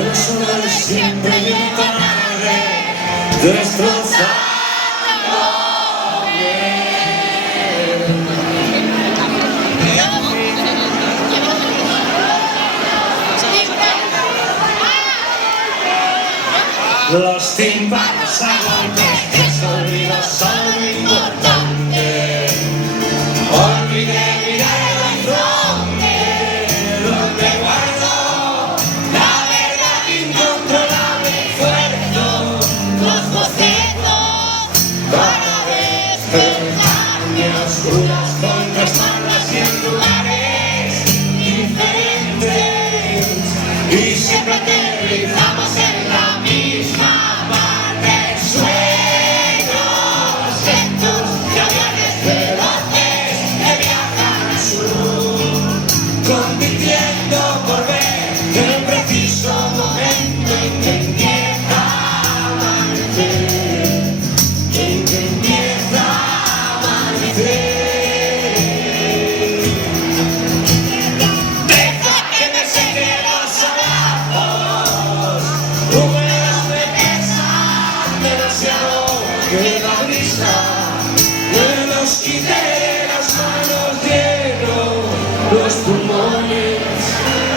el sol siempre tarde, destrozándome. Los tímpanos a golpes, que olvido son lo importante. Olvidé mirar el horizonte, donde guardo la verdad incontrolable y fuerzo los bocetos para despertarme a oscuras contrastarlas y en lugares diferentes, y siempre aterrizamos en la misma parte. Sueños lentos de aviones veloces que viajan al sur, compitiendo por ver el preciso momento en que empieza a amanecer, en que empieza a amanecer. Deja que me seque los abrazos, húmedos me pesan demasiado, que la brisa me los quite de las manos. Lleno los pulmones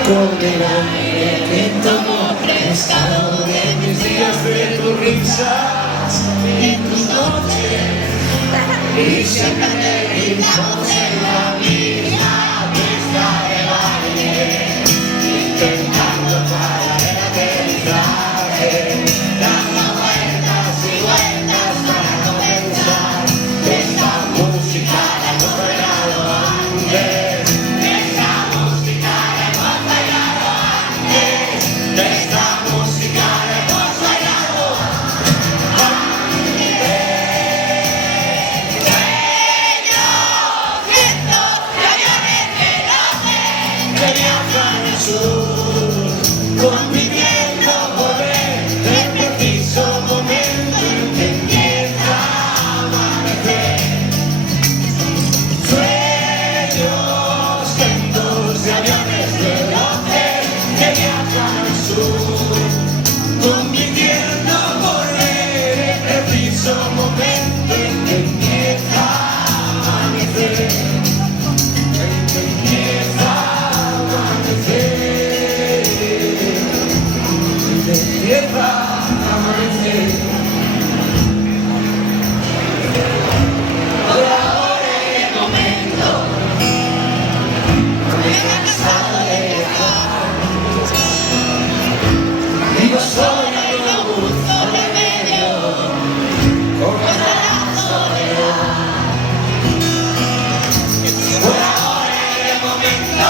con el aire que tomo prestado de mis días, de tus risas y tus noches, y siempre aterrizamos en la misma pista de baile, intentando parar el aterrizaje, dando vueltas y vueltas para no pensar que esta música la hemos bailado antes, que esta música la hemos bailado antes, que esta música la hemos bailado antes. Sueños lentos de aviones veloces que viajan al sur, compitiendo por ver el preciso momento en que empieza a amanecer. Sueños lentos de aviones veloces que viajan al sur, compitiendo por ver el preciso momento en que empieza a amanecer, en que empieza a amanecer, en que empieza a amanecer. Por ahora en el momento, me he cansado de viajar, vivo sola y no busco remedio contra la soledad. Por ahora en el momento.